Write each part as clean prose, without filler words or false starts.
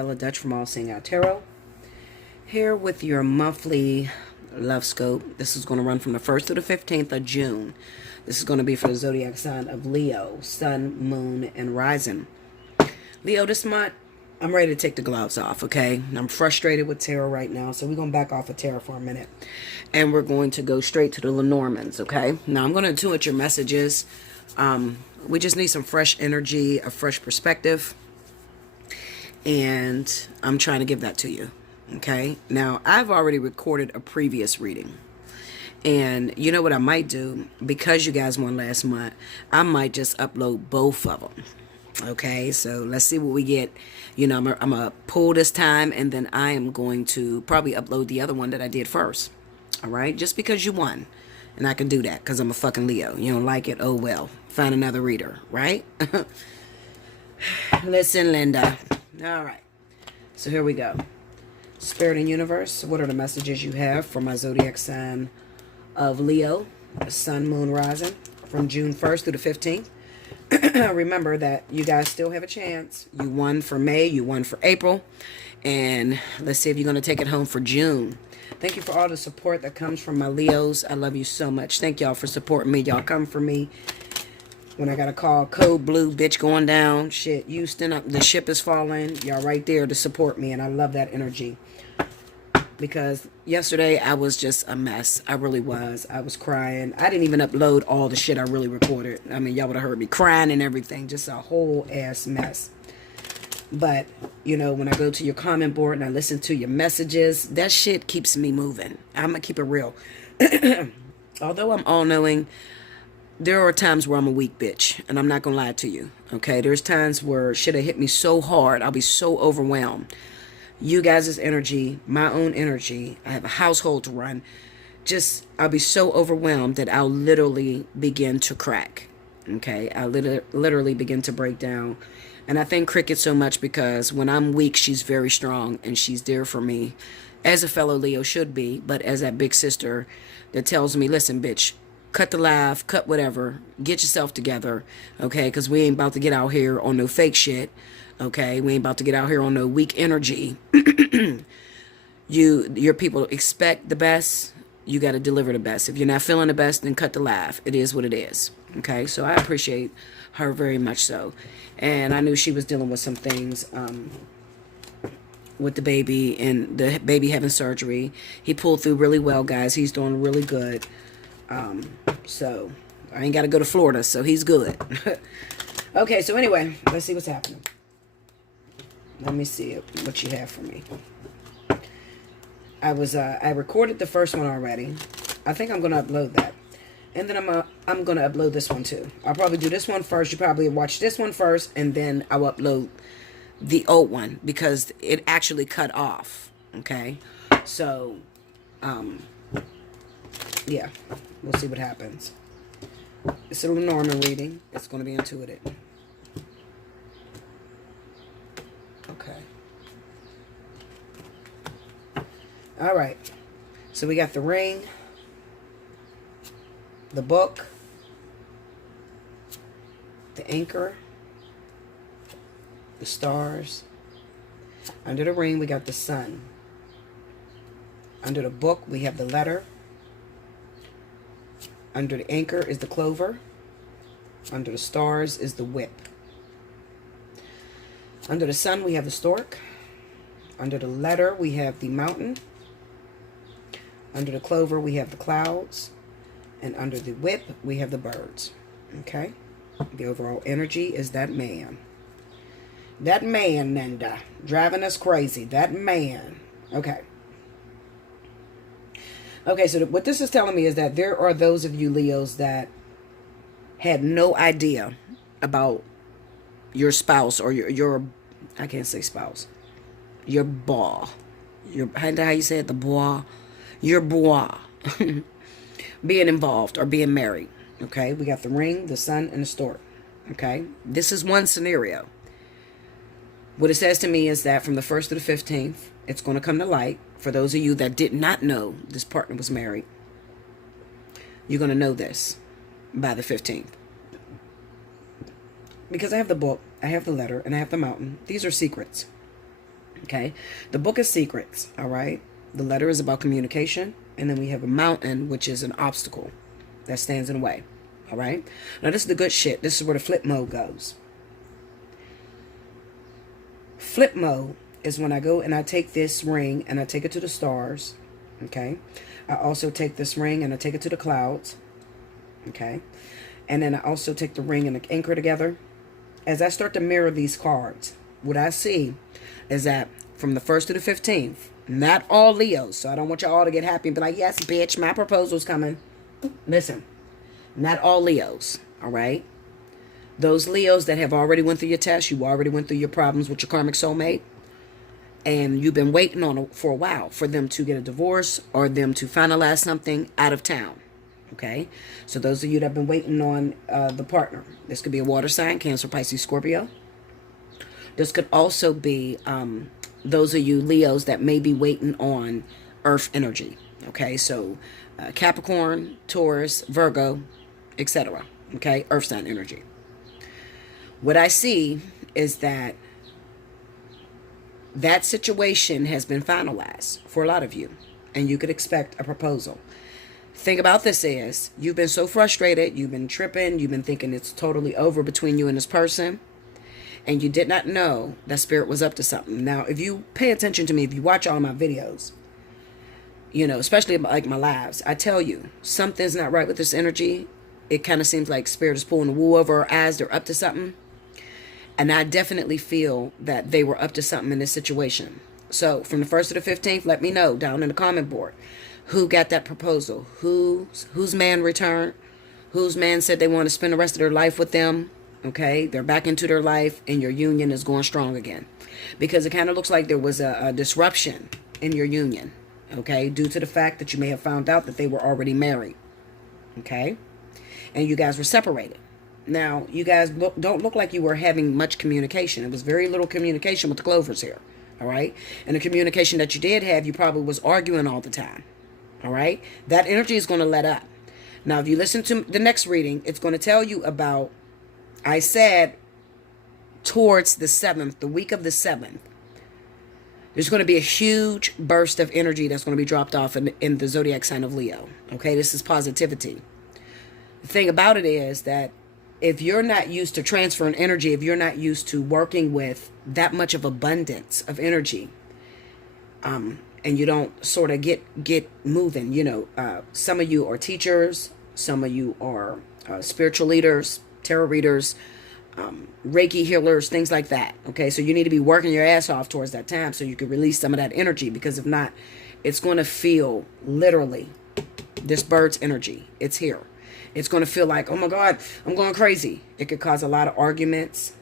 Bella Dutch from Allseeingeyetarot. Here with your monthly love scope. This is going to run from the 1st to the 15th of June. This is going to be for the zodiac sign of Leo, Sun, Moon, and Rising. Leo, this month, I'm ready to take the gloves off, okay? I'm frustrated with tarot right now, so we're going to back off of tarot for a minute. And we're going to go straight to the Lenormands, okay? Now, I'm going to intuit your messages. We just need some fresh energy, a fresh perspective. And I'm trying to give that to you, okay? Now, I've already recorded a previous reading. And you know what I might do? Because you guys won last month, I might just upload both of them. Okay, so let's see what we get. You know, I'm going to pull this time, and then I am going to probably upload the other one that I did first. All right, just because you won. And I can do that because I'm a fucking Leo. You don't like it? Oh, well. Find another reader, right? Listen, Linda. All right. So here we go. Spirit and Universe, what are the messages you have for my zodiac sign of Leo, Sun, Moon, Rising, from June 1st through the 15th? Remember that you guys still have a chance. You won for May, you won for April, and let's see if you're going to take it home for June. Thank you for all the support that comes from my Leos. I love you so much. Thank y'all for supporting me. Y'all come for me when I got a call, code blue, bitch going down. Shit, Houston, the ship is falling. Y'all right there to support me, and I love that energy. Because yesterday I was just a mess. I really was. I was crying. I didn't even upload all the shit I really recorded. I mean, y'all would have heard me crying and everything. Just a whole ass mess. But, you know, when I go to your comment board and I listen to your messages, that shit keeps me moving. I'm going to keep it real. Although I'm all-knowing, there are times where I'm a weak bitch. And I'm not going to lie to you. Okay? There's times where shit have hit me so hard. I'll be so overwhelmed. You guys' energy, my own energy, I have a household to run. Just, I'll be so overwhelmed that I'll literally begin to crack. Okay? I'll literally begin to break down. And I thank Cricket so much because when I'm weak, she's very strong and she's there for me. As a fellow Leo should be, but as that big sister that tells me, listen, bitch, cut the laugh, cut whatever, get yourself together, okay? Because we ain't about to get out here on no fake shit. Okay, we ain't about to get out here on no weak energy. Your people expect the best. You got to deliver the best. If you're not feeling the best, then cut the laugh. It is what it is. Okay, so I appreciate her very much so. And I knew she was dealing with some things with the baby and the baby having surgery. He pulled through really well, guys. He's doing really good. So I ain't got to go to Florida, so he's good. Okay, so anyway, let's see what's happening. Let me see what you have for me. I recorded the first one already. I think I'm gonna upload that, and then I'm gonna upload this one too. I'll probably do this one first. You probably watch this one first, and then I'll upload the old one because it actually cut off. Okay, so yeah, we'll see what happens. It's a Lenormand reading. It's gonna be intuitive. Okay. All right. So we got the ring, the book, the anchor, the stars. Under the ring, we got the sun. Under the book, we have the letter. Under the anchor is the clover. Under the stars is the whip. Under the sun, we have the stork. Under the letter, we have the mountain. Under the clover, we have the clouds. And under the whip, we have the birds. Okay? The overall energy is that man. That man, Nenda. Driving us crazy. That man. Okay. Okay, so what this is telling me is that there are those of you Leos that had no idea about your spouse or your I can't say spouse. Your boy. How you say it? The boy. Your boy. Being involved or being married. Okay. We got the ring, the sun, and the stork. Okay. This is one scenario. What it says to me is that from the 1st to the 15th, it's going to come to light. For those of you that did not know this partner was married, you're going to know this by the 15th. Because I have the book, I have the letter, and I have the mountain. These are secrets. Okay. The book is secrets. All right. The letter is about communication. And then we have a mountain, which is an obstacle that stands in the way. All right. Now, this is the good shit. This is where the flip mode goes. Flip mode is when I go and I take this ring and I take it to the stars. Okay. I also take this ring and I take it to the clouds. Okay. And then I also take the ring and the anchor together. As I start to mirror these cards, what I see is that from the 1st to the 15th, not all Leos, so I don't want you all to get happy and be like, yes, bitch, my proposal's coming. Listen, not all Leos, all right? Those Leos that have already went through your test, you already went through your problems with your karmic soulmate, and you've been waiting on for a while for them to get a divorce or them to finalize something out of town. Okay, so those of you that have been waiting on the partner, this could be a water sign, Cancer, Pisces, Scorpio. This could also be those of you Leos that may be waiting on earth energy. Okay, so Capricorn, Taurus, Virgo, etc. Okay, earth sign energy. What I see is that that situation has been finalized for a lot of you, and you could expect a proposal. Thing about this is you've been so frustrated, you've been tripping, you've been thinking it's totally over between you and this person, and you did not know that spirit was up to something. Now, if you pay attention to me, if you watch all my videos, you know, especially like my lives, I tell you, something's not right with this energy. It kind of seems like spirit is pulling the wool over our eyes. They're up to something. And I definitely feel that they were up to something in this situation. So from the 1st to the 15th, let me know down in the comment board. Who got that proposal? Whose man returned? Whose man said they want to spend the rest of their life with them? Okay, they're back into their life and your union is going strong again. Because it kind of looks like there was a disruption in your union. Okay, due to the fact that you may have found out that they were already married. Okay, and you guys were separated. Now, you guys don't look like you were having much communication. It was very little communication with the Clovers here. All right, and the communication that you did have, you probably was arguing all the time. All right, that energy is going to let up. Now, if you listen to the next reading, it's going to tell you about, I said, towards the 7th, the week of the 7th, there's going to be a huge burst of energy that's going to be dropped off in the zodiac sign of Leo. Okay, this is positivity. The thing about it is that if you're not used to transferring energy, if you're not used to working with that much of abundance of energy, and you don't sort of get moving, you know, some of you are teachers, some of you are spiritual leaders, tarot readers, Reiki healers, things like that. Okay, so you need to be working your ass off towards that time so you can release some of that energy, because if not, it's going to feel literally this bird's energy. It's here. It's going to feel like, oh my God, I'm going crazy. It could cause a lot of arguments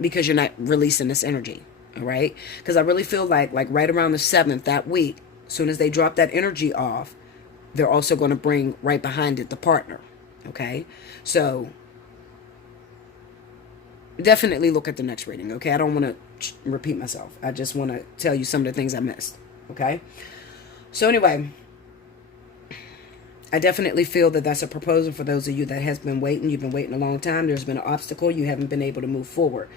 because you're not releasing this energy. All right, because I really feel like right around the 7th that week, as soon as they drop that energy off, they're also going to bring right behind it the partner. Okay, so definitely look at the next reading. Okay, I don't want to repeat myself. I just want to tell you some of the things I missed. Okay, so anyway, I definitely feel that that's a proposal for those of you that has been waiting. You've been waiting a long time. There's been an obstacle. You haven't been able to move forward.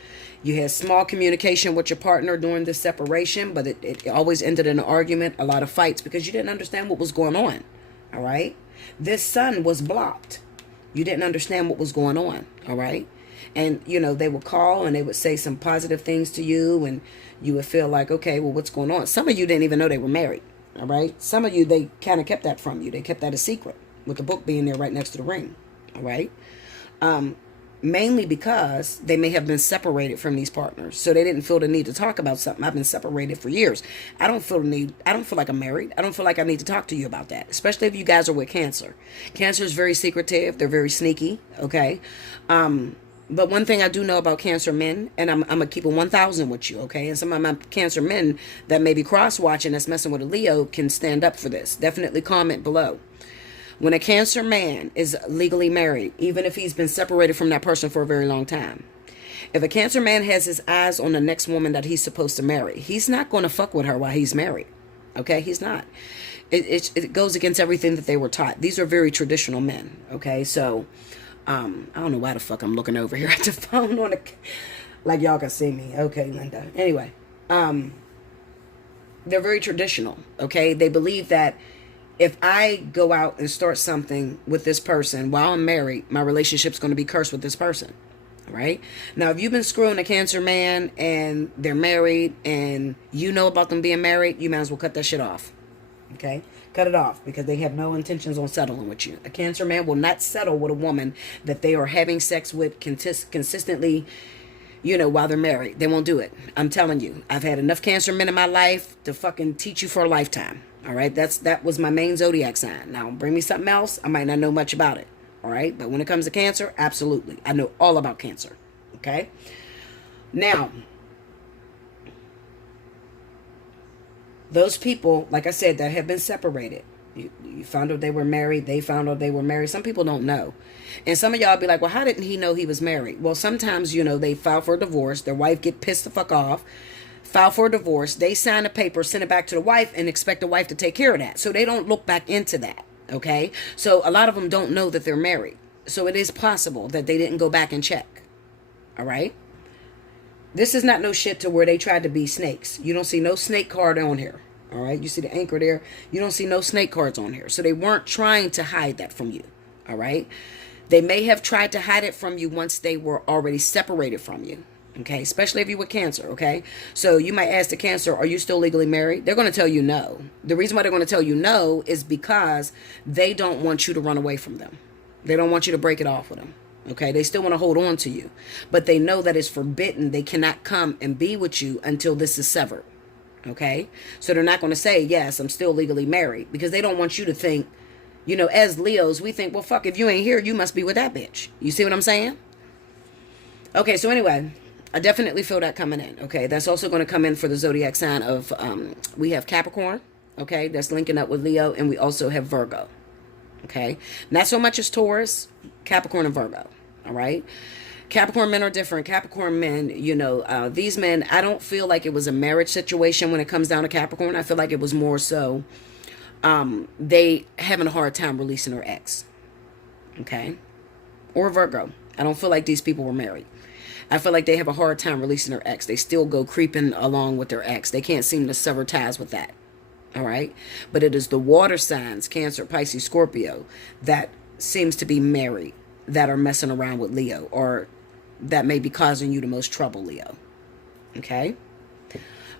You had small communication with your partner during this separation, but it always ended in an argument, a lot of fights, because you didn't understand what was going on. All right? This sun was blocked. You didn't understand what was going on. All right? And, you know, they would call and they would say some positive things to you, and you would feel like, okay, well, what's going on? Some of you didn't even know they were married. All right. Some of you, they kind of kept that from you. They kept that a secret, with the book being there right next to the ring. All right. Mainly because they may have been separated from these partners. So they didn't feel the need to talk about something. I've been separated for years. I don't feel the need. I don't feel like I'm married. I don't feel like I need to talk to you about that. Especially if you guys are with Cancer. Cancer is very secretive. They're very sneaky. Okay. But one thing I do know about Cancer men, and I'm going to keep it 1,000 with you, okay? And some of my Cancer men that may be cross-watching that's messing with a Leo can stand up for this. Definitely comment below. When a Cancer man is legally married, even if he's been separated from that person for a very long time, if a Cancer man has his eyes on the next woman that he's supposed to marry, he's not going to fuck with her while he's married, okay? He's not. It goes against everything that they were taught. These are very traditional men, okay? So I don't know why the fuck I'm looking over here at the phone Like y'all can see me. Okay, Linda. Anyway, they're very traditional, okay? They believe that if I go out and start something with this person while I'm married, my relationship's going to be cursed with this person, right? Now, if you've been screwing a Cancer man and they're married and you know about them being married, you might as well cut that shit off, okay? Cut it off, because they have no intentions on settling with you. A Cancer man will not settle with a woman that they are having sex with consistently, you know, while they're married. They won't do it. I'm telling you. I've had enough Cancer men in my life to fucking teach you for a lifetime. All right? That was my main zodiac sign. Now, bring me something else, I might not know much about it. All right? But when it comes to Cancer, absolutely. I know all about Cancer. Okay? Now, those people, like I said, that have been separated. You found out they were married. They found out they were married. Some people don't know. And some of y'all be like, well, how didn't he know he was married? Well, sometimes, you know, they file for a divorce. Their wife get pissed the fuck off. File for a divorce. They sign a paper, send it back to the wife, and expect the wife to take care of that. So they don't look back into that. Okay? So a lot of them don't know that they're married. So it is possible that they didn't go back and check. All right? This is not no shit to where they tried to be snakes. You don't see no snake card on here. All right, you see the anchor there. You don't see no snake cards on here. So they weren't trying to hide that from you. All right. They may have tried to hide it from you once they were already separated from you. Okay. Especially if you were Cancer. Okay. So you might ask the Cancer, are you still legally married? They're going to tell you no. The reason why they're going to tell you no is because they don't want you to run away from them. They don't want you to break it off with them. Okay. They still want to hold on to you, but they know that it's forbidden. They cannot come and be with you until this is severed. Okay, so they're not going to say, yes, I'm still legally married, because they don't want you to think, you know, as Leos, we think, well, fuck, if you ain't here, you must be with that bitch. You see what I'm saying? Okay, so anyway, I definitely feel that coming in. Okay, that's also going to come in for the zodiac sign of, we have Capricorn. Okay, that's linking up with Leo, and we also have Virgo. Okay, not so much as Taurus, Capricorn and Virgo. All right. Capricorn men are different. Capricorn men, you know, these men, I don't feel like it was a marriage situation when it comes down to Capricorn. I feel like it was more so they having a hard time releasing their ex. Okay? Or Virgo. I don't feel like these people were married. I feel like they have a hard time releasing their ex. They still go creeping along with their ex. They can't seem to sever ties with that. All right? But it is the water signs, Cancer, Pisces, Scorpio, that seems to be married, that are messing around with Leo, or that may be causing you the most trouble, Leo. Okay?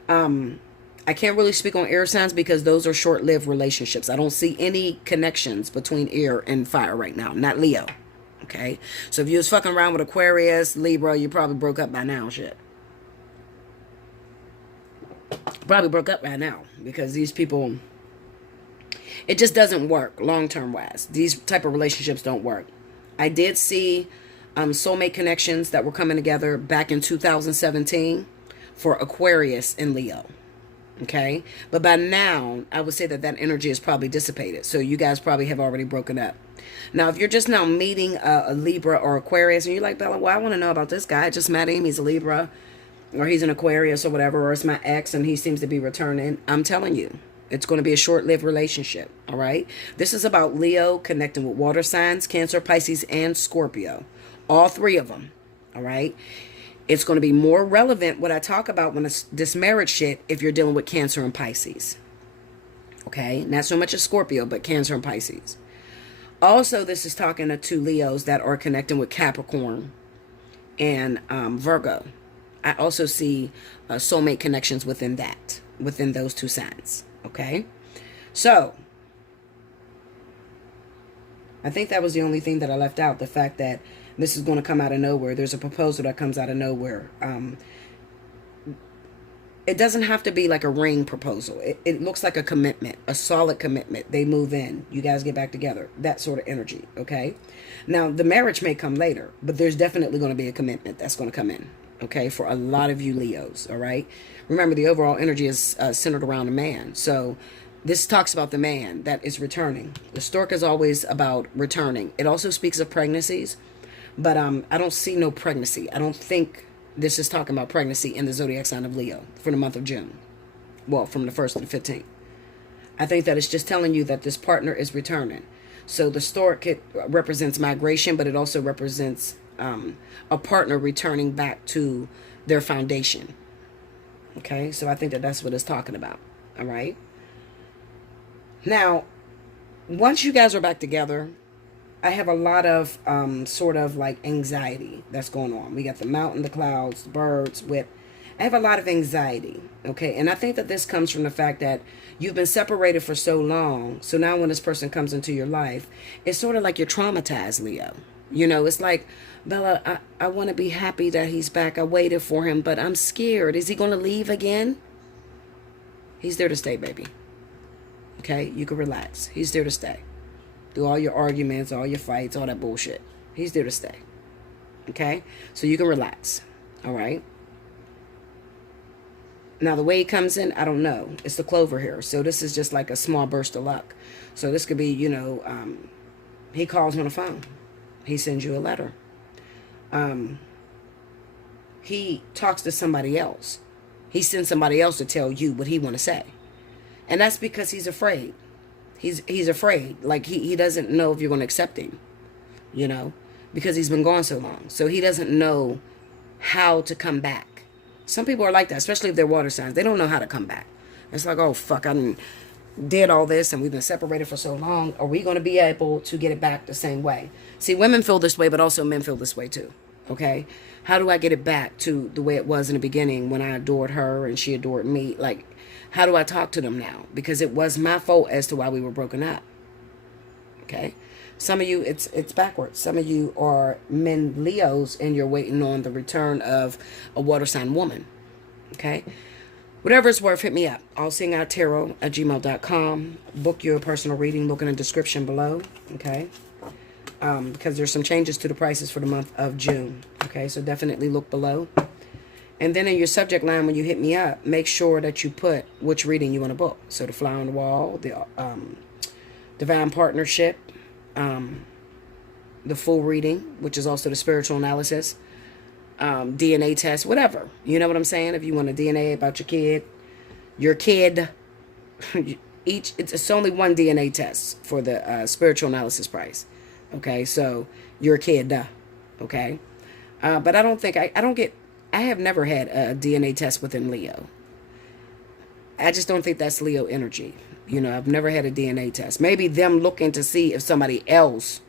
I can't really speak on air signs because those are short-lived relationships. I don't see any connections between air and fire right now. Not Leo. Okay? So if you was fucking around with Aquarius, Libra, you probably broke up by now, shit. Probably broke up by now because these people, it just doesn't work long-term wise. These type of relationships don't work. I did see soulmate connections that were coming together back in 2017 for Aquarius and Leo. Okay? But by now, I would say that that energy is probably dissipated. So you guys probably have already broken up. Now, if you're just now meeting a Libra or Aquarius, and you're like, Bella, well, I want to know about this guy. I just met him. He's a Libra, or he's an Aquarius or whatever, or it's my ex and he seems to be returning. I'm telling you, it's going to be a short-lived relationship, all right? This is about Leo connecting with water signs, Cancer, Pisces, and Scorpio. All three of them, all right? It's going to be more relevant what I talk about when it's this marriage shit if you're dealing with Cancer and Pisces, okay? Not so much as Scorpio, but Cancer and Pisces. Also, this is talking to two Leos that are connecting with Capricorn and Virgo. I also see soulmate connections within that, within those two signs. Okay, so I think that was the only thing that I left out. The fact that this is going to come out of nowhere. There's a proposal that comes out of nowhere. It doesn't have to be like a ring proposal. It looks like a commitment, a solid commitment. They move in. You guys get back together. That sort of energy. Okay. Now, the marriage may come later, but there's definitely going to be a commitment that's going to come in. Okay. For a lot of you Leos. All right. Remember, the overall energy is centered around a man. So this talks about the man that is returning. The stork is always about returning. It also speaks of pregnancies, but I don't see no pregnancy. I don't think this is talking about pregnancy in the zodiac sign of Leo for the month of June. Well, from the 1st to the 15th. I think that it's just telling you that this partner is returning. So the stork, it represents migration, but it also represents a partner returning back to their foundation. Okay, so I think that that's what it's talking about. All right. Now, once you guys are back together, I have a lot of sort of like anxiety that's going on. We got the mountain, the clouds, the birds, whip. I have a lot of anxiety. Okay, and I think that this comes from the fact that you've been separated for so long. So now when this person comes into your life, it's sort of like you're traumatized, Leo. You know, it's like, Bella, I want to be happy that he's back. I waited for him, but I'm scared. Is he going to leave again? He's there to stay, baby. Okay, you can relax. He's there to stay. Through all your arguments, all your fights, all that bullshit. He's there to stay. Okay, so you can relax. All right. Now, the way he comes in, I don't know. It's the clover here. So this is just like a small burst of luck. So this could be, you know, he calls on the phone. He sends you a letter. He talks to somebody else. He sends somebody else to tell you what he want to say. And that's because he's afraid. He's afraid. Like he doesn't know if you're going to accept him, you know, because he's been gone so long. So he doesn't know how to come back. Some people are like that, especially if they're water signs. They don't know how to come back. It's like, oh, fuck, I did all this and we've been separated for so long. Are we going to be able to get it back the same way? See, women feel this way, but also men feel this way too. Okay? How do I get it back to the way it was in the beginning when I adored her and she adored me? Like, how do I talk to them now? Because it was my fault as to why we were broken up. Okay? Some of you, it's backwards. Some of you are men Leos and you're waiting on the return of a water sign woman. Okay? Whatever it's worth, hit me up. Allseeingeyetarot@gmail.com. Book your personal reading. Look in the description below. Okay? Because there's some changes to the prices for the month of June. Okay? So definitely look below. And then in your subject line, when you hit me up, make sure that you put which reading you want to book. So the Fly on the Wall, the Divine Partnership, the full reading, which is also the spiritual analysis, DNA test, whatever. You know what I'm saying? If you want a DNA about your kid, it's only one DNA test for the spiritual analysis price. Okay, so your kid, okay. But I don't think I have never had a DNA test within Leo. I just don't think that's Leo energy. You know, I've never had a DNA test. Maybe them looking to see if somebody else's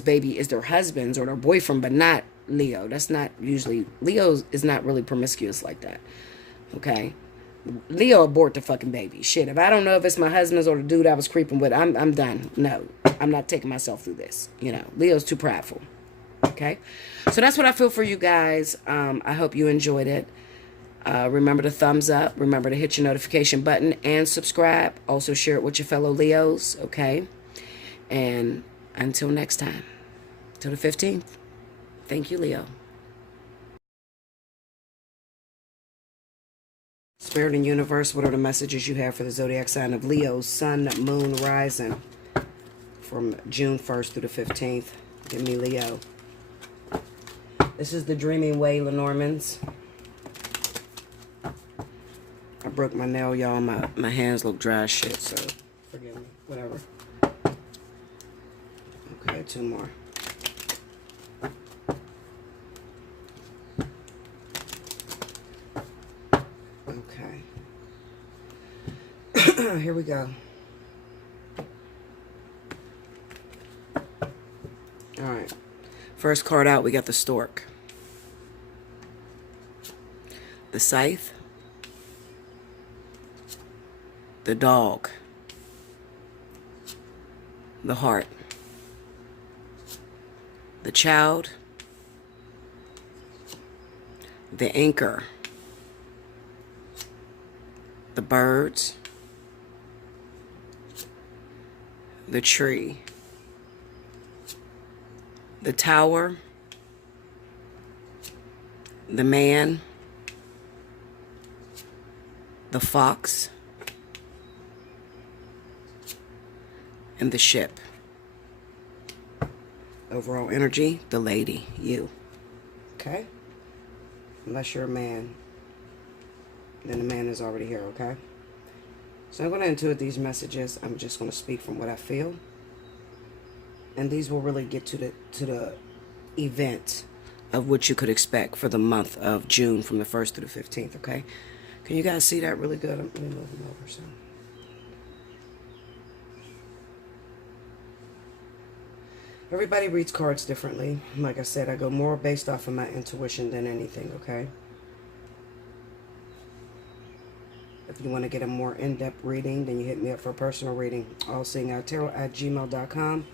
baby is their husband's or their boyfriend, but not Leo. That's not usually, Leo is not really promiscuous like that. Okay? Leo abort the fucking baby. Shit, if I don't know if it's my husband's or the dude I was creeping with, I'm done. No, I'm not taking myself through this. You know, Leo's too prideful. Okay? So that's what I feel for you guys. I hope you enjoyed it. Remember to thumbs up. Remember to hit your notification button and subscribe. Also share it with your fellow Leos. Okay? And until next time. Till the 15th. Thank you, Leo. Spirit and universe, what are the messages you have for the zodiac sign of Leo, sun, moon, rising from June 1st through the 15th? Give me Leo. This is the Dreaming Way Lenormands. I broke my nail, y'all. My hands look dry as shit, so forgive me. Whatever. Okay, two more. Okay. Here we go. All right. First card out, we got the stork. The scythe. The dog. The heart. The child. The anchor. The birds. The tree. The tower. The man. The fox. And the ship. Overall energy, the lady, you. Okay? Unless you're a man, then the man is already here, okay? So I'm going to intuit these messages. I'm just going to speak from what I feel. And these will really get to the event of what you could expect for the month of June from the 1st to the 15th, okay? Can you guys see that really good? Let me move them over some. Everybody reads cards differently. Like I said, I go more based off of my intuition than anything, okay? If you want to get a more in-depth reading, then you hit me up for a personal reading. Allseeingeyetarot@gmail.com.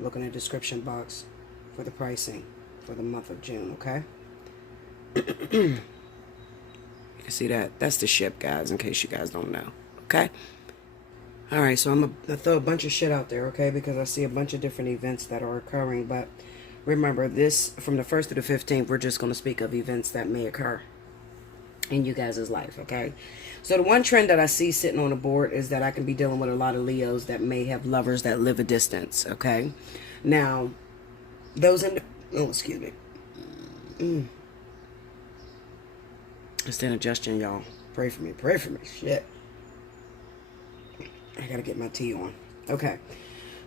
Look in the description box for the pricing for the month of June, okay? You can see that. That's the ship, guys, in case you guys don't know, okay? Alright, so I'm going to throw a bunch of shit out there, okay? Because I see a bunch of different events that are occurring. But remember, this, from the 1st to the 15th, we're just going to speak of events that may occur in you guys' life, okay? So the one trend that I see sitting on the board is that I can be dealing with a lot of Leos that may have lovers that live a distance, okay? Now, those in... Oh, excuse me. It's indigestion, y'all. Pray for me. Pray for me. Shit. I gotta get my tea on. Okay.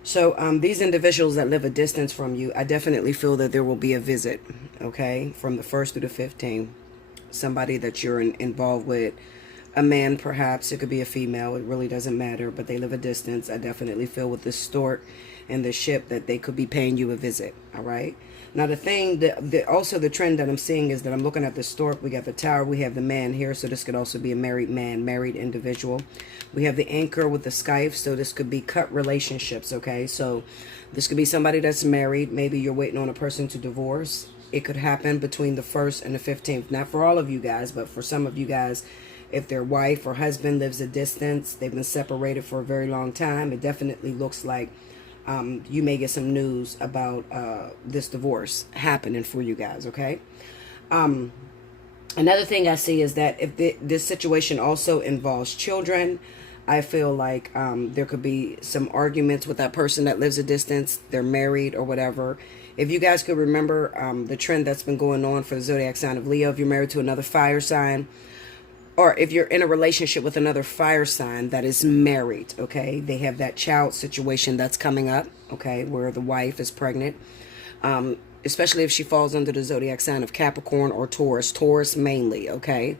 So, these individuals that live a distance from you, I definitely feel that there will be a visit, okay, from the 1st to the 15th. Somebody that you're involved with, a man perhaps, it could be a female, it really doesn't matter, but they live a distance. I definitely feel with the stork and the ship that they could be paying you a visit, all right? Now the thing, also the trend that I'm seeing is that I'm looking at the stork, we got the tower, we have the man here, so this could also be a married man, married individual. We have the anchor with the scythe, so this could be cut relationships, okay? So this could be somebody that's married, maybe you're waiting on a person to divorce. It could happen between the 1st and the 15th. Not for all of you guys, but for some of you guys, if their wife or husband lives a distance, they've been separated for a very long time, it definitely looks like you may get some news about this divorce happening for you guys, okay? Another thing I see is that if this situation also involves children, I feel like there could be some arguments with that person that lives a distance, they're married or whatever. If you guys could remember the trend that's been going on for the zodiac sign of Leo, if you're married to another fire sign, or if you're in a relationship with another fire sign that is married, okay, they have that child situation that's coming up, okay, where the wife is pregnant, especially if she falls under the zodiac sign of Capricorn or Taurus mainly, okay.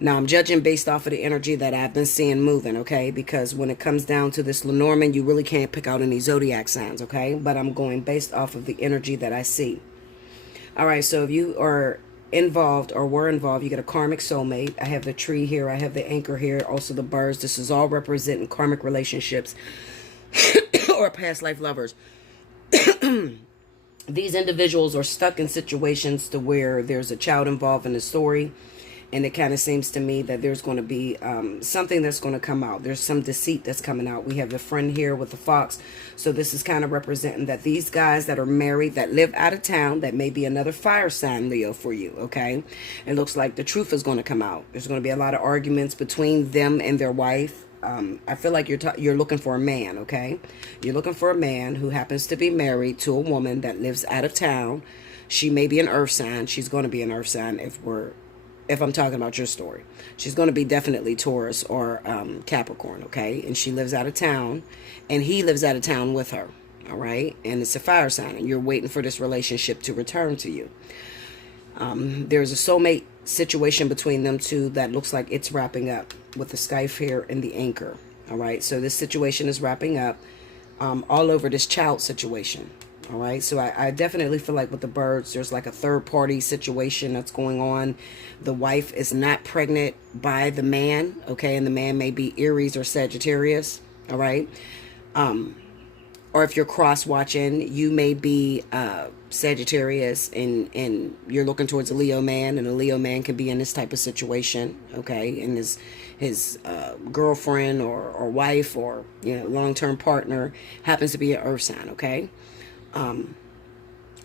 Now, I'm judging based off of the energy that I've been seeing moving, okay? Because when it comes down to this Lenormand, you really can't pick out any zodiac signs, okay? But I'm going based off of the energy that I see. All right, so if you are involved or were involved, you get a karmic soulmate. I have the tree here. I have the anchor here. Also the birds. This is all representing karmic relationships or past life lovers. These individuals are stuck in situations to where there's a child involved in the story. And it kind of seems to me that there's going to be something that's going to come out. There's some deceit that's coming out. We have the friend here with the fox. So this is kind of representing that these guys that are married, that live out of town, that may be another fire sign Leo for you, okay? It looks like the truth is going to come out. There's going to be a lot of arguments between them and their wife. I feel like you're looking for a man, okay? You're looking for a man who happens to be married to a woman that lives out of town. She may be an earth sign. She's going to be an earth sign if I'm talking about your story. She's going to be definitely Taurus or Capricorn, okay? And she lives out of town, and he lives out of town with her, all right? And it's a fire sign, and you're waiting for this relationship to return to you. There's a soulmate situation between them two that looks like it's wrapping up with the scythe here and the anchor, all right? So this situation is wrapping up all over this child situation. All right, so I definitely feel like with the birds, there's like a third-party situation that's going on. The wife is not pregnant by the man, okay, and the man may be Aries or Sagittarius, all right? Or if you're cross-watching, you may be Sagittarius and you're looking towards a Leo man, and a Leo man can be in this type of situation, okay, and his girlfriend or wife or, you know, long-term partner happens to be an earth sign, okay?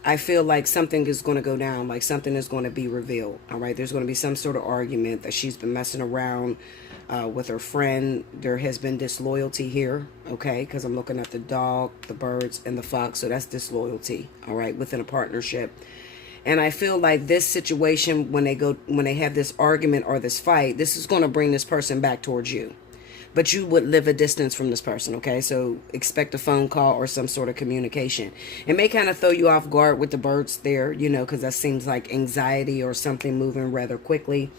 I feel like something is going to go down, like something is going to be revealed, all right? There's going to be some sort of argument that she's been messing around with her friend. There has been disloyalty here, okay? Because I'm looking at the dog, the birds, and the fox, so that's disloyalty, all right, within a partnership. And I feel like this situation, when they have this argument or this fight, this is going to bring this person back towards you. but you would live a distance from this person, okay? So expect a phone call or some sort of communication. It may kind of throw you off guard with the birds there, you know, because that seems like anxiety or something moving rather quickly.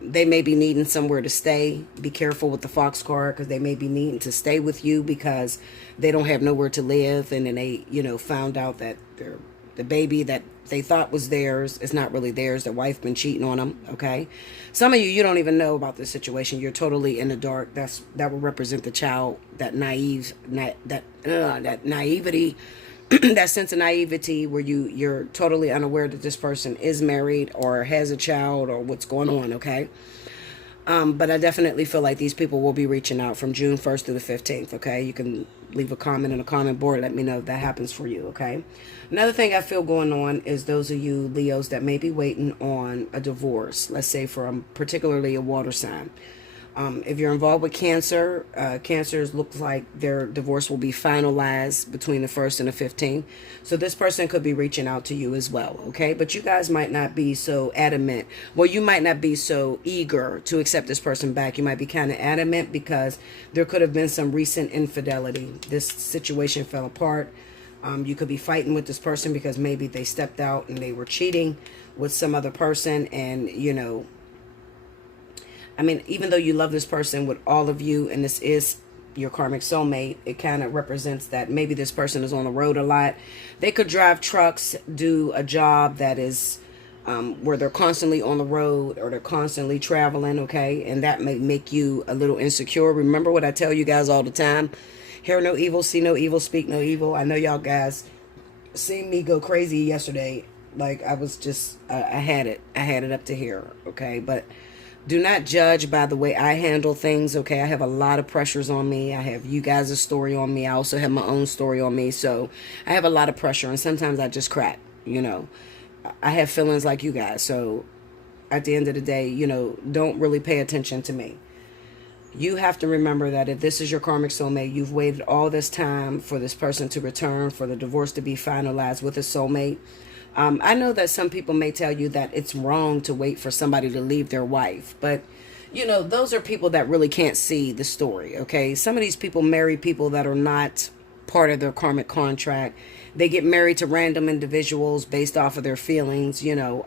They may be needing somewhere to stay. Be careful with the fox card, because they may be needing to stay with you because they don't have nowhere to live, and then they, you know, found out that the baby that they thought was theirs is not really theirs. Their wife been cheating on them, okay? Some of you don't even know about this situation. You're totally in the dark. That will represent the child, that that naivety, that sense of naivety where you're totally unaware that this person is married or has a child or what's going on, okay? But I definitely feel like these people will be reaching out from June 1st to the 15th, okay? You can leave a comment in the comment board. Let me know if that happens for you, okay? Another thing I feel going on is those of you Leos that may be waiting on a divorce, let's say for particularly a water sign. If you're involved with Cancer, Cancers looks like their divorce will be finalized between the 1st and the 15th. So this person could be reaching out to you as well, okay? But you guys might not be so adamant. Well, you might not be so eager to accept this person back. You might be kind of adamant because there could have been some recent infidelity. This situation fell apart. You could be fighting with this person because maybe they stepped out and they were cheating with some other person, and, you know, I mean, even though you love this person with all of you, and this is your karmic soulmate, it kind of represents that maybe this person is on the road a lot. They could drive trucks, do a job that is where they're constantly on the road or they're constantly traveling, okay? And that may make you a little insecure. Remember what I tell you guys all the time. Hear no evil, see no evil, speak no evil. I know y'all guys seen me go crazy yesterday. Like, I was just, I had it up to here, okay? But do not judge by the way I handle things, okay? I have a lot of pressures on me. I have you guys' story on me. I also have my own story on me. So I have a lot of pressure, and sometimes I just crack, you know. I have feelings like you guys. So at the end of the day, you know, don't really pay attention to me. You have to remember that if this is your karmic soulmate, you've waited all this time for this person to return, for the divorce to be finalized with a soulmate. I know that some people may tell you that it's wrong to wait for somebody to leave their wife, but you know, those are people that really can't see the story, okay? Some of these people marry people that are not part of their karmic contract. They get married to random individuals based off of their feelings, you know,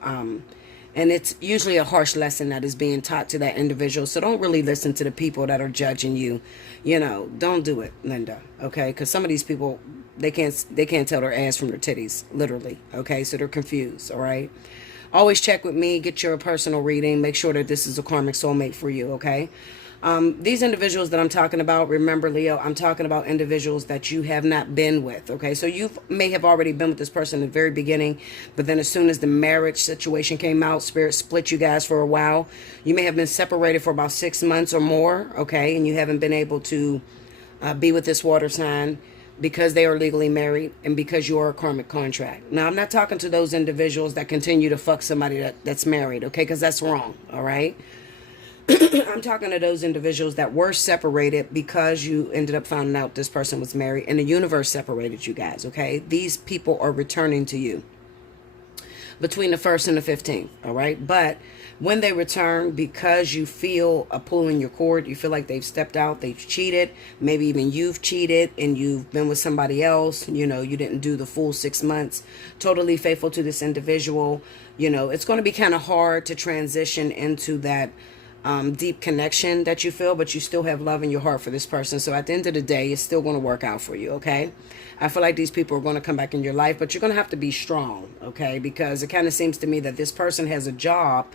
and it's usually a harsh lesson that is being taught to that individual. So don't really listen to the people that are judging you. You know, don't do it, Linda, okay? Because some of these people, they can't tell their ass from their titties, literally, okay? So they're confused, all right? Always check with me, get your personal reading, make sure that this is a karmic soulmate for you, okay? These individuals that I'm talking about, remember, Leo, I'm talking about individuals that you have not been with, okay? So you may have already been with this person in the very beginning, but then as soon as the marriage situation came out, Spirit split you guys for a while. You may have been separated for about 6 months or more, okay? And you haven't been able to be with this water sign because they are legally married and because you are a karmic contract. Now, I'm not talking to those individuals that continue to fuck somebody that's married, okay? Because that's wrong, all right? I'm talking to those individuals that were separated because you ended up finding out this person was married and the universe separated you guys, okay? These people are returning to you between the 1st and the 15th, all right? But when they return, because you feel a pull in your cord, you feel like they've stepped out, they've cheated, maybe even you've cheated and you've been with somebody else, you know, you didn't do the full 6 months, totally faithful to this individual, you know, it's going to be kind of hard to transition into that deep connection that you feel, but you still have love in your heart for this person. So at the end of the day, it's still going to work out for you, okay? I feel like these people are going to come back in your life, but you're going to have to be strong, okay? Because it kind of seems to me that this person has a job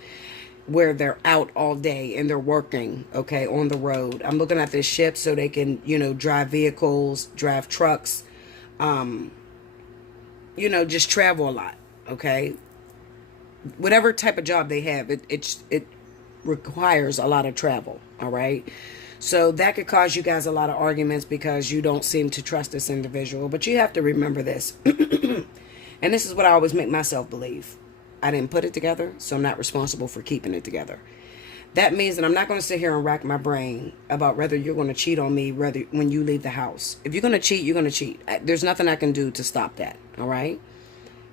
where they're out all day and they're working, okay, on the road. I'm looking at this ship so they can, you know, drive vehicles, drive trucks, you know, just travel a lot, okay? Whatever type of job they have, it requires a lot of travel, all right? So that could cause you guys a lot of arguments because you don't seem to trust this individual. But you have to remember this. And this is what I always make myself believe. I didn't put it together, so I'm not responsible for keeping it together. That means that I'm not going to sit here and rack my brain about whether you're going to cheat on me when you leave the house. If you're going to cheat, you're going to cheat. There's nothing I can do to stop that, all right?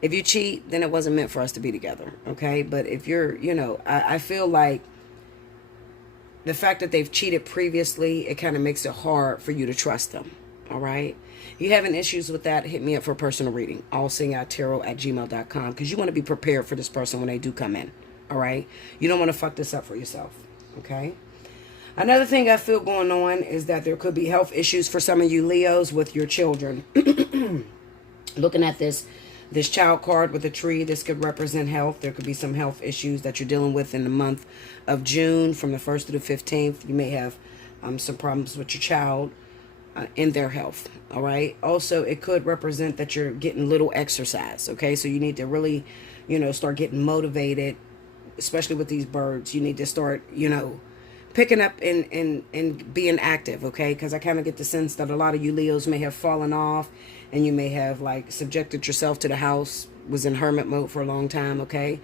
If you cheat, then it wasn't meant for us to be together, okay? But if you're, you know, I feel like the fact that they've cheated previously, it kind of makes it hard for you to trust them. All right. You having issues with that, hit me up for a personal reading. Allseeingeyetarot@gmail.com, because you want to be prepared for this person when they do come in. All right. You don't want to fuck this up for yourself. Okay. Another thing I feel going on is that there could be health issues for some of you Leos with your children. Looking at this child card with a tree, this could represent health. There could be some health issues that you're dealing with in the month of June, from the 1st to the 15th. You may have some problems with your child in their health. All right. Also, it could represent that you're getting little exercise. Okay. So you need to really, start getting motivated, especially with these birds. You need to start, picking up and being active. Okay. Because I kind of get the sense that a lot of you Leos may have fallen off, and you may have like subjected yourself to the house, was in hermit mode for a long time. Okay.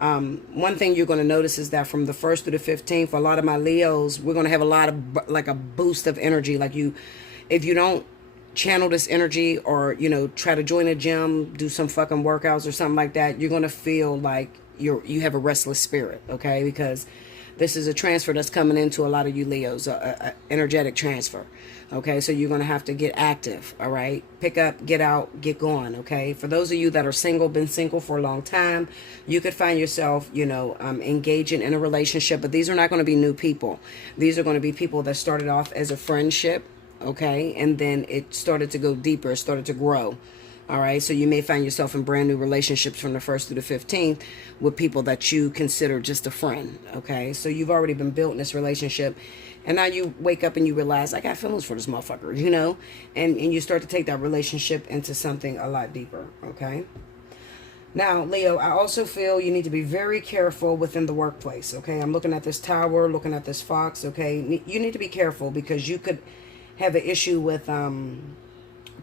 One thing you're going to notice is that from the 1st to the 15th, a lot of my Leos, we're going to have a lot of like a boost of energy. Like if you don't channel this energy, or, try to join a gym, do some fucking workouts or something like that, you're going to feel like you have a restless spirit. Okay. Because this is a transfer that's coming into a lot of you Leos, a energetic transfer. Okay, so you're going to have to get active, all right? Pick up, get out, get going, okay? For those of you that are single, been single for a long time, you could find yourself, engaging in a relationship, but these are not going to be new people. These are going to be people that started off as a friendship, okay? And then it started to go deeper, it started to grow. All right, so you may find yourself in brand new relationships from the 1st to the 15th with people that you consider just a friend. Okay, so you've already been built in this relationship, and now you wake up and you realize, I got feelings for this motherfucker, and you start to take that relationship into something a lot deeper. Okay, now Leo, I also feel you need to be very careful within the workplace. Okay, I'm looking at this tower, looking at this fox. Okay, you need to be careful, because you could have an issue with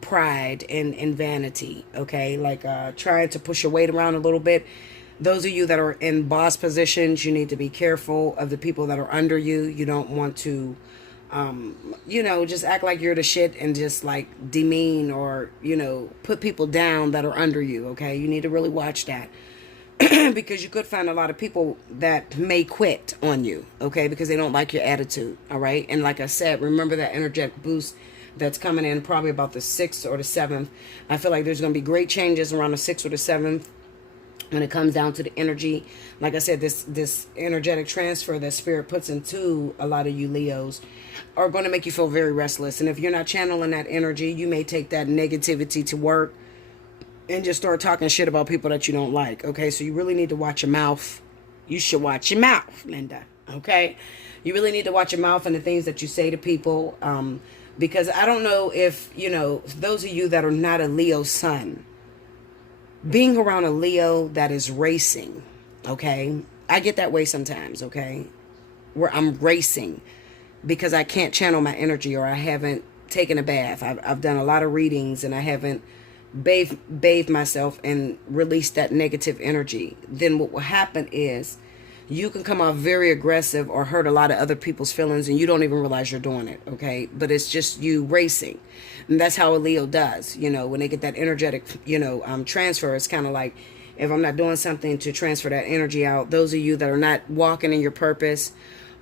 pride and vanity. Okay, like trying to push your weight around a little bit. Those of you that are in boss positions, you need to be careful of the people that are under you. You don't want to just act like you're the shit and just like demean or put people down that are under you. Okay, you need to really watch that. Because you could find a lot of people that may quit on you, okay, because they don't like your attitude. All right, and like I said, remember that energetic boost that's coming in probably about the 6th or the 7th. I feel like there's going to be great changes around the 6th or the 7th when it comes down to the energy. Like I said, this energetic transfer that spirit puts into a lot of you Leos are going to make you feel very restless. And if you're not channeling that energy, you may take that negativity to work and just start talking shit about people that you don't like. Okay, so you really need to watch your mouth. You should watch your mouth, Linda. Okay, you really need to watch your mouth and the things that you say to people. Because I don't know if, those of you that are not a Leo sun, being around a Leo that is racing, okay? I get that way sometimes, okay? Where I'm racing because I can't channel my energy, or I haven't taken a bath. I've done a lot of readings and I haven't bathed myself and released that negative energy. Then what will happen is you can come off very aggressive or hurt a lot of other people's feelings, and you don't even realize you're doing it, okay? But it's just you racing. And that's how a Leo does, when they get that energetic, transfer. It's kind of like, if I'm not doing something to transfer that energy out, those of you that are not walking in your purpose,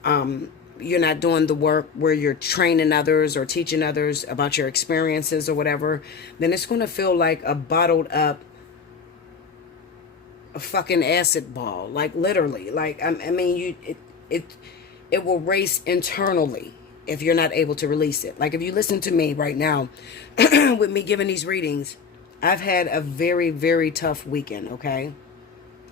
you're not doing the work where you're training others or teaching others about your experiences or whatever, then it's going to feel like a bottled up a fucking acid ball, like literally. Like I mean, it will race internally if you're not able to release it. Like if you listen to me right now, with me giving these readings, I've had a very, very tough weekend. Okay,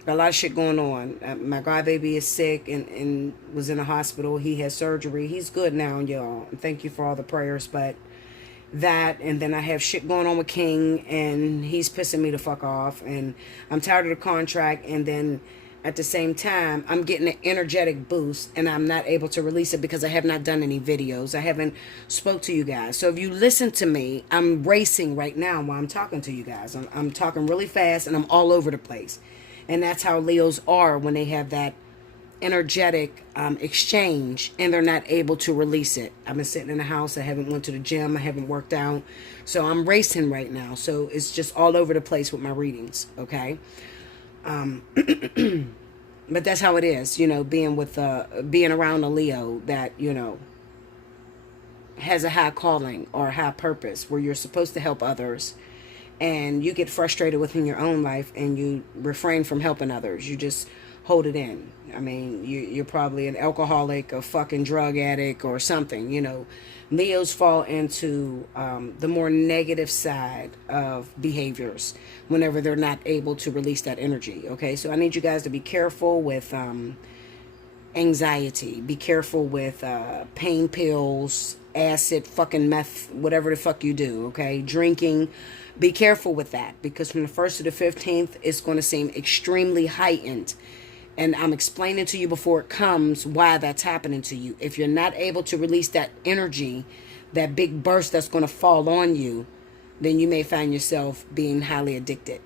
got a lot of shit going on. My godbaby is sick and was in a hospital. He had surgery. He's good now, y'all. Thank you for all the prayers, but that, and then I have shit going on with King, and he's pissing me the fuck off, and I'm tired of the contract, and then at the same time I'm getting an energetic boost, and I'm not able to release it because I have not done any videos. I haven't spoke to you guys. So if you listen to me, I'm racing right now while I'm talking to you guys. I'm talking really fast, and I'm all over the place, and that's how Leos are when they have that energetic exchange and they're not able to release it. I've been sitting in the house. I haven't went to the gym. I haven't worked out. So I'm racing right now. So it's just all over the place with my readings. Okay. But that's how it is, you know, being around a Leo that, you know, has a high calling or a high purpose where you're supposed to help others, and you get frustrated within your own life and you refrain from helping others. You just hold it in. I mean, you're probably an alcoholic, a fucking drug addict or something, you know. Leos fall into the more negative side of behaviors whenever they're not able to release that energy, okay? So I need you guys to be careful with anxiety. Be careful with pain pills, acid, fucking meth, whatever the fuck you do, okay? Drinking. Be careful with that, because from the 1st to the 15th, it's going to seem extremely heightened. And I'm explaining to you before it comes why that's happening to you. If you're not able to release that energy, that big burst that's going to fall on you, then you may find yourself being highly addicted,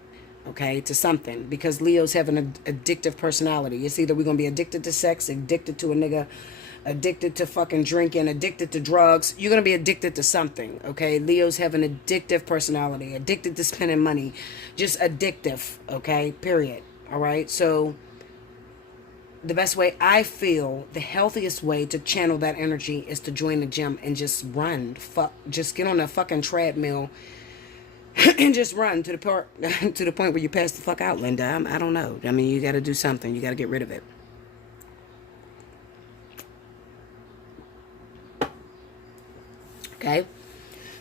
okay, to something. Because Leos have an addictive personality. It's either we're going to be addicted to sex, addicted to a nigga, addicted to fucking drinking, addicted to drugs. You're going to be addicted to something, okay? Leos have an addictive personality, addicted to spending money, just addictive, okay, period, all right? So the best way, I feel, the healthiest way to channel that energy is to join the gym and just run. Just get on a fucking treadmill and just run to the point where you pass the fuck out, Linda. I don't know. I mean, you got to do something. You got to get rid of it. Okay?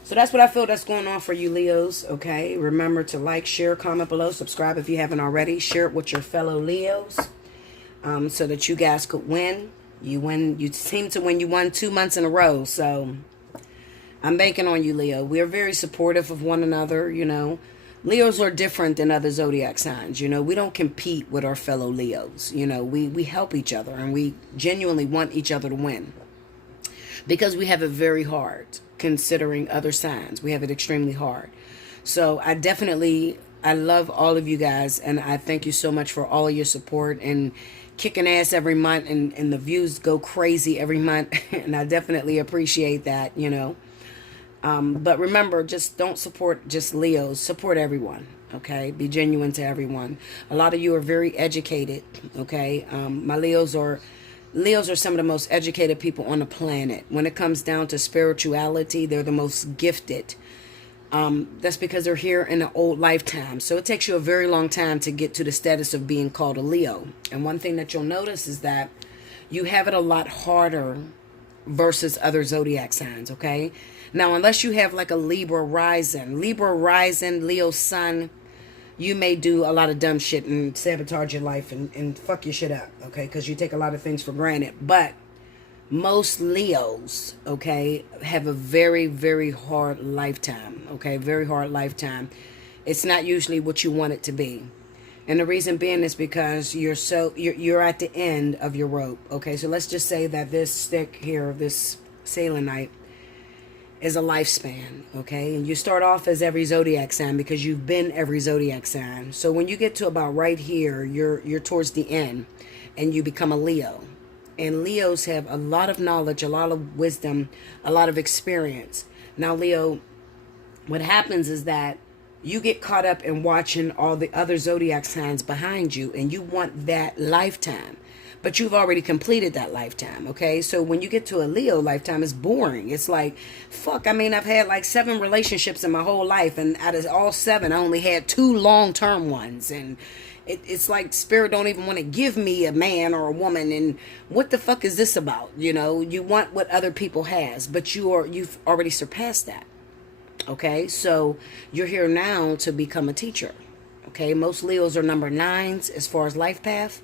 So that's what I feel that's going on for you, Leos, okay? Remember to like, share, comment below, subscribe if you haven't already. Share it with your fellow Leos. So that you guys could win. You seem to win. You won 2 months in a row. So I'm banking on you, Leo. We are very supportive of one another, you know. Leos are different than other zodiac signs, you know. We don't compete with our fellow Leos. You know, we help each other, and we genuinely want each other to win. Because we have it very hard, considering other signs. We have it extremely hard. So I love all of you guys, and I thank you so much for all of your support and kicking ass every month, and the views go crazy every month, and I definitely appreciate that, you know. But remember, just don't support just Leos. Support everyone, okay? Be genuine to everyone. A lot of you are very educated, okay? My Leos are some of the most educated people on the planet. When it comes down to spirituality, they're the most gifted. That's because they're here in an old lifetime. So it takes you a very long time to get to the status of being called a Leo. And one thing that you'll notice is that you have it a lot harder versus other zodiac signs, okay? Now, unless you have like a Libra rising, Leo sun, you may do a lot of dumb shit and sabotage your life and fuck your shit up, okay? Because you take a lot of things for granted. But most Leos, okay, have a very, very hard lifetime, okay? Very hard lifetime. It's not usually what you want it to be. And the reason being is because you're at the end of your rope, okay? So let's just say that this stick here, this selenite, is a lifespan, okay? And you start off as every zodiac sign because you've been every zodiac sign. So when you get to about right here, you're towards the end, and you become a Leo. And Leos have a lot of knowledge, a lot of wisdom, a lot of experience. Now, Leo, what happens is that you get caught up in watching all the other zodiac signs behind you, and you want that lifetime. But you've already completed that lifetime, okay? So when you get to a Leo lifetime, it's boring. It's like, fuck, I mean, I've had like 7 relationships in my whole life, and out of all 7, I only had 2 long-term ones, and it's like spirit don't even want to give me a man or a woman, and what the fuck is this about? You know, you want what other people has, but you've already surpassed that. Okay, so you're here now to become a teacher. Okay, most Leos are number 9s as far as life path,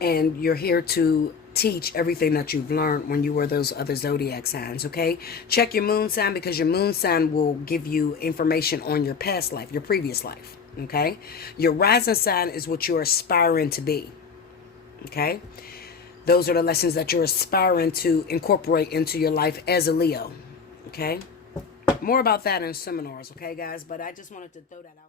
and you're here to teach everything that you've learned when you were those other zodiac signs. Okay, check your moon sign, because your moon sign will give you information on your past life, your previous life. Okay, your rising sign is what you're aspiring to be. Okay, those are the lessons that you're aspiring to incorporate into your life as a Leo. Okay, more about that in seminars, okay guys, but I just wanted to throw that out.